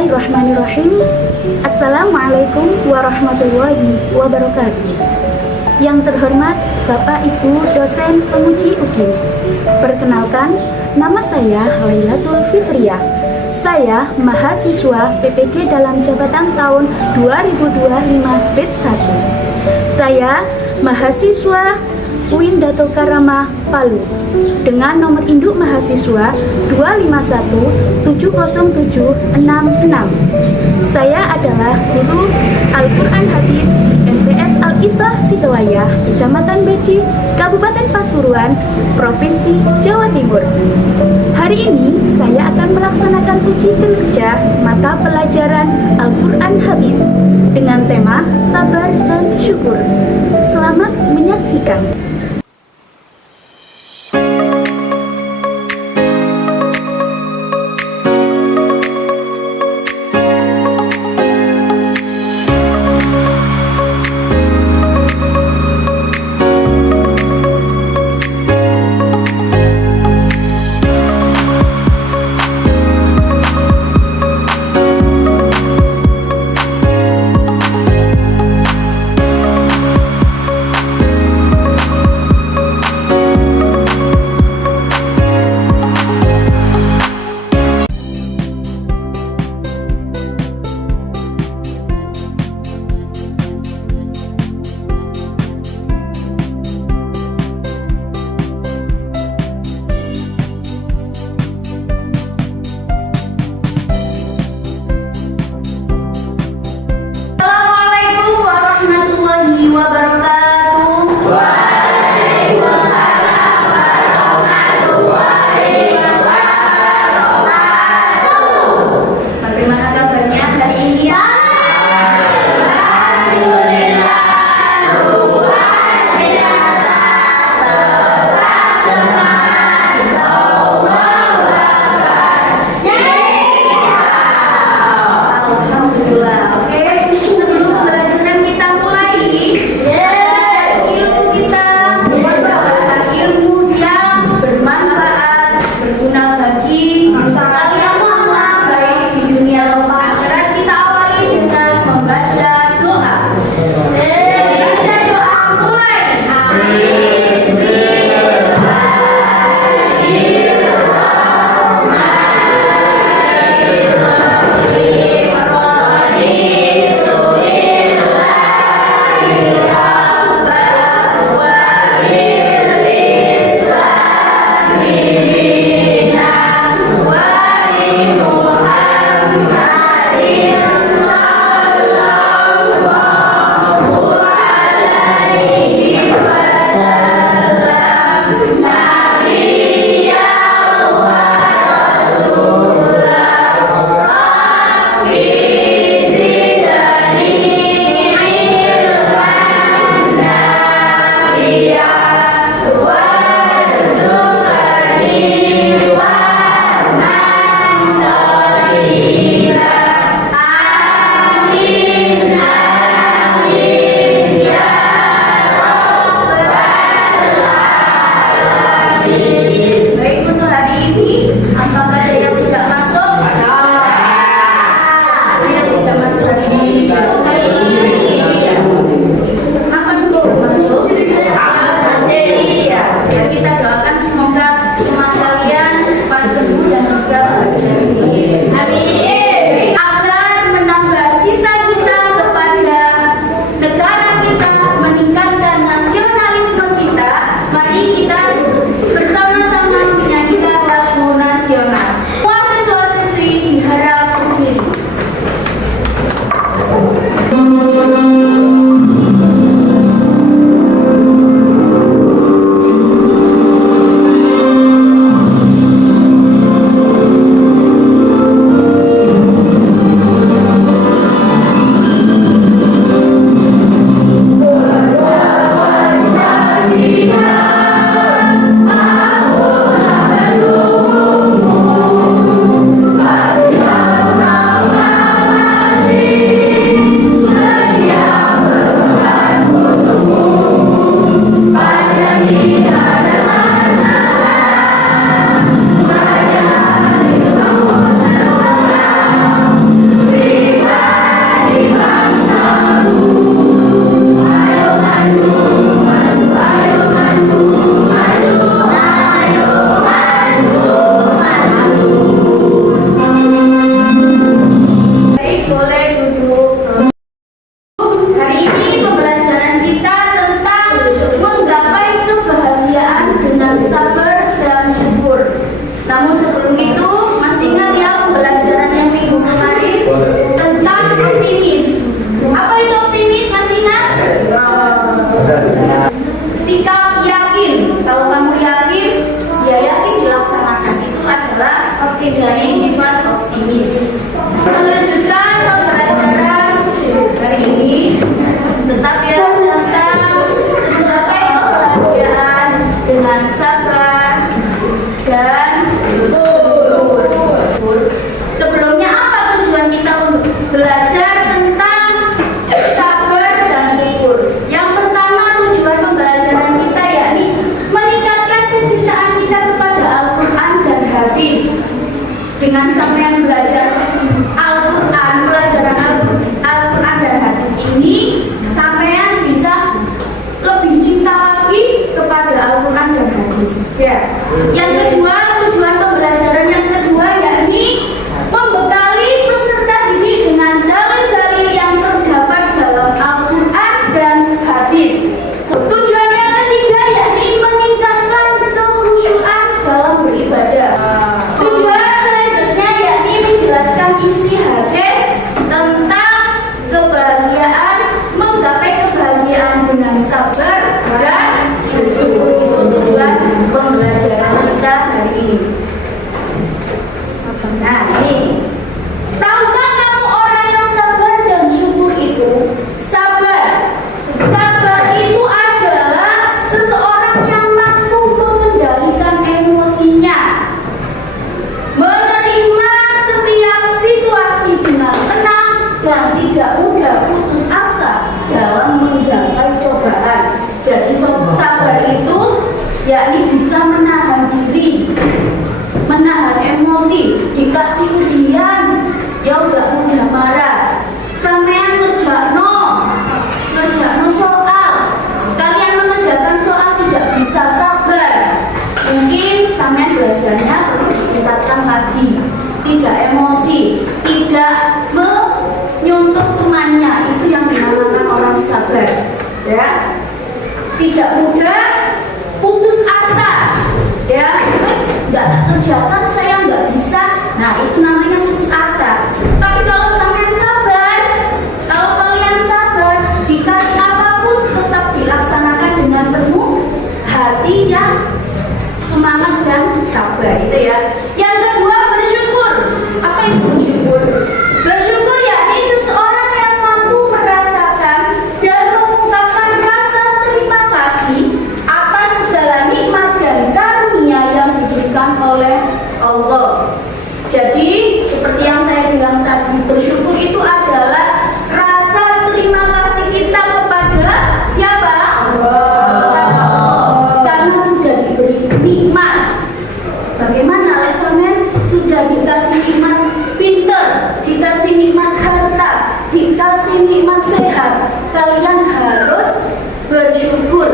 Bismillahirrahmanirrahim. Assalamualaikum warahmatullahi wabarakatuh. Yang terhormat Bapak Ibu dosen penguji UGM. Perkenalkan, nama saya Lailatul Fitriah. Saya mahasiswa PPG dalam jabatan tahun 2025 batch 1. Saya mahasiswa UIN Dato Karama Palu dengan nomor induk mahasiswa 251707666. Saya adalah guru Al-Quran Hadis MTS Al-Islah Sidowaya, Kecamatan Beci, Kabupaten Pasuruan, Provinsi Jawa Timur. Hari ini saya akan melaksanakan uji kinerja mata pelajaran Al-Quran Hadis dengan tema sabar dan syukur. Selamat menyaksikan. yakni bisa menahan diri, menahan emosi, dikasih ujian, ya gak mudah marah. Sampean ngerjakno soal, kalian mengerjakan soal tidak bisa sabar. Mungkin sampean belajarnya perlu ditingkatkan lagi, tidak emosi, tidak menyuntuk temannya, itu yang dinamakan orang sabar. Ya, tidak mudah putus asa. Ya, terus nggak kerjakan, saya nggak bisa. Nah, itu namanya putus asa. Tapi kalau sampean sabar, kalau kalian sabar, dikasih apapun tetap dilaksanakan dengan penuh hati yang semangat dan sabar, itu ya. Yang kedua, bersyukur. Apa itu bersyukur? Bersyukur yakni seseorang yang mampu merasakan dan mengungkapkan rasa terima kasih atas segala nikmat dan karunia yang diberikan oleh Allah. Jadi seperti yang saya bilang tadi, bersyukur itu adalah rasa terima kasih kita kepada siapa? Allah. Karena sudah diberi nikmat. Bagaimana lesamen? Sudah dikasih nikmat pinter, dikasih nikmat harta, dikasih nikmat sehat. Kalian harus bersyukur.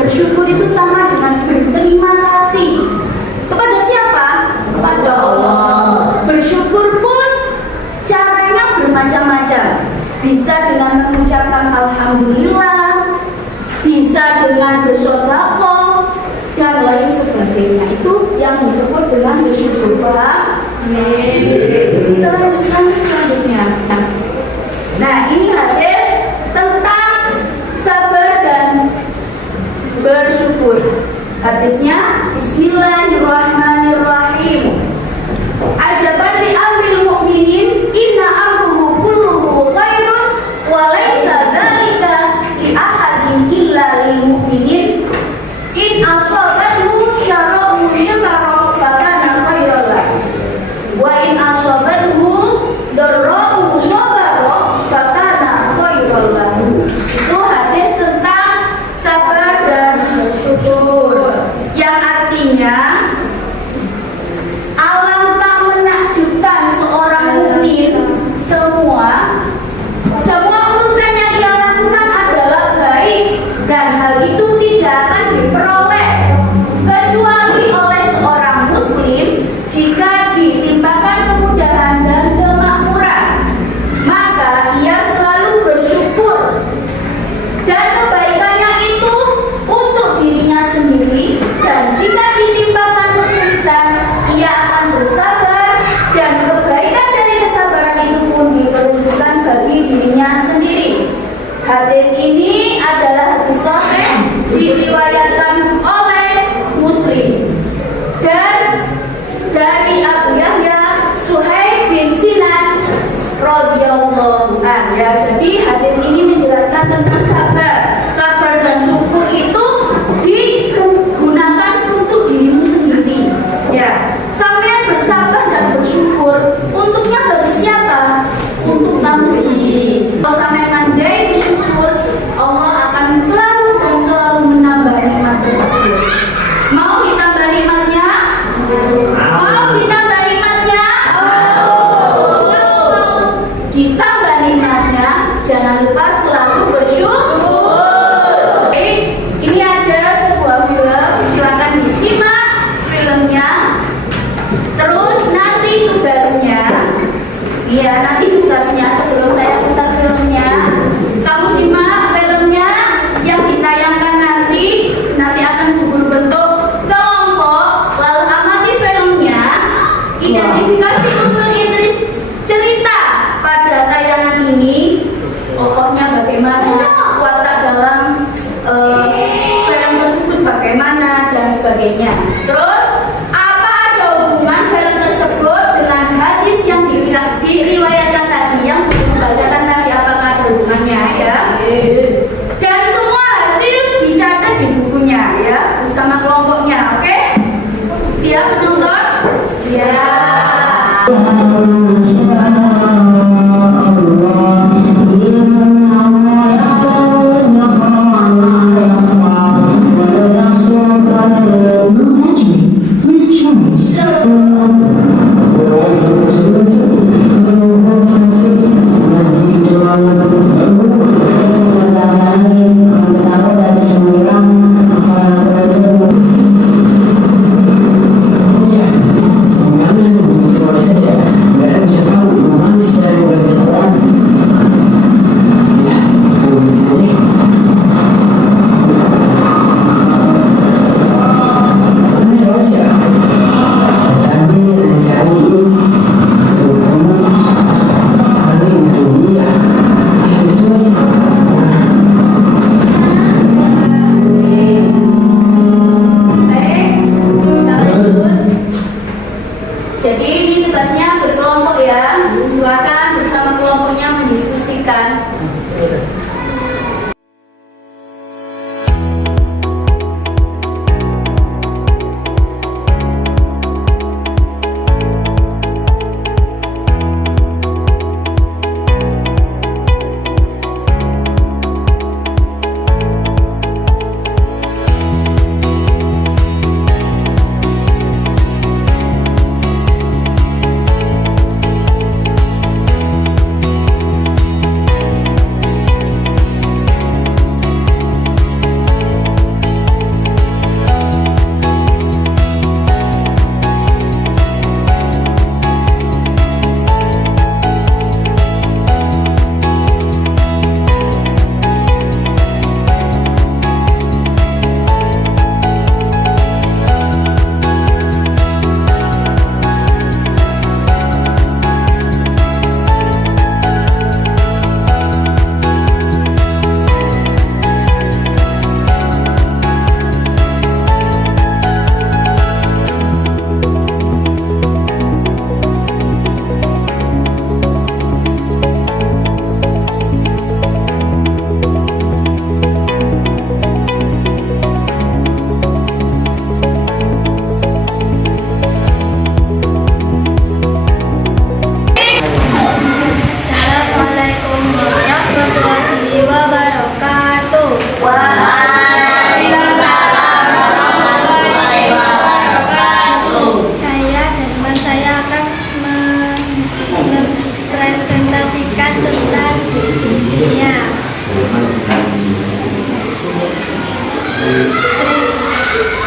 Bersyukur itu sama dengan berterima kasih. Kepada siapa? Kepada Allah. Bersyukur pun caranya bermacam-macam. Bisa dengan mengucapkan alhamdulillah, bisa dengan bersedekah dan lain sebagainya. Itu yang disebut dengan bersyukur. Paham? Kita lanjutkan selanjutnya. Nah, ini hadis tentang sabar dan bersyukur. Hadisnya Bismillahirrahmanirrahim. Ajaban li amril mu'minin inna amruhu kulluhu khairun wa laisa dzalika li ahadin illa lil mu'minin in asabathu syarrun syakara fa kana khairan lahu wa in asabathu darrun sabara fa kana khairan lahu. Itu hadis tentang sabar dan bersyukur, yang artinya alangkah menakjubkan seorang mukmin, semua urusan yang ia lakukan adalah baik, dan hal itu tidak akan diperoleh kecuali oleh seorang muslim jika ditimpakan kemudahan dan kemakmuran. Maka ia selalu bersyukur, dan kebaikannya itu untuk dirinya sendiri, dan jika ditimpakan kesulitan ia akan bersabar, dan kebaikan dari kesabaran itu pun diperuntukkan bagi dirinya sendiri. Hadis ini adalah hadis sahih, diriwayatkan oleh Muslim dan dari Abu Yahya Suhaib bin Sinan radhiyallahu anhu. Ya, jadi hadis ini menjelaskan tentang sabar. Sabar dan syukur itu digunakan untuk dirimu sendiri. Ya, sampai bersabar dan bersyukur untuknya bagi siapa? Untuk kamu sendiri. Kalau sampai pandai bersyukur, Allah akan selalu dan selalu menambah nikmat tersebut. Mau ditambah nikmatnya? Mau ditambah nikmatnya? Mau ditambah nikmatnya, jangan lupa selalu bersyukur. Ini ada sebuah film, silakan disimak filmnya. Terus nanti tugasnya, ya nanti tugasnya sebelum saya putar filmnya, kamu simak filmnya yang ditayangkan nanti akan berbentuk kelompok, lalu amati filmnya, identifikasi unsur intris cerita pada tayangan ini, pokoknya bagaimana watak dalam film tersebut, bagaimana dan sebagainya. Terus apa ada hubungan film tersebut dengan hadis yang diriwayatkan tadi, yang dibacakan tadi, apakah ada hubungannya ya? Dan semua hasil dicatat di bukunya ya, bersama kelompoknya. Oke? Siap penonton? Siap. Allah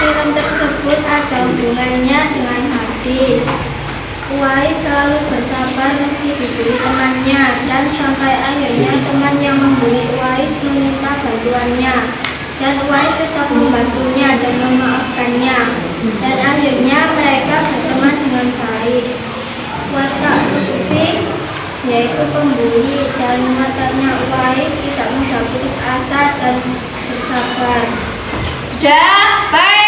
Film tersebut ada hubungannya dengan hadis. Uwais selalu bersabar meski dibully temannya, dan sampai akhirnya teman yang membuli Uwais meminta bantuannya, dan Uwais tetap membantunya dan memaafkannya, dan akhirnya mereka berteman dengan baik. Watak Lutfi, yaitu pembuli, dan wataknya Uwais tidak mudah putus asa dan bersabar. Sudah, baik.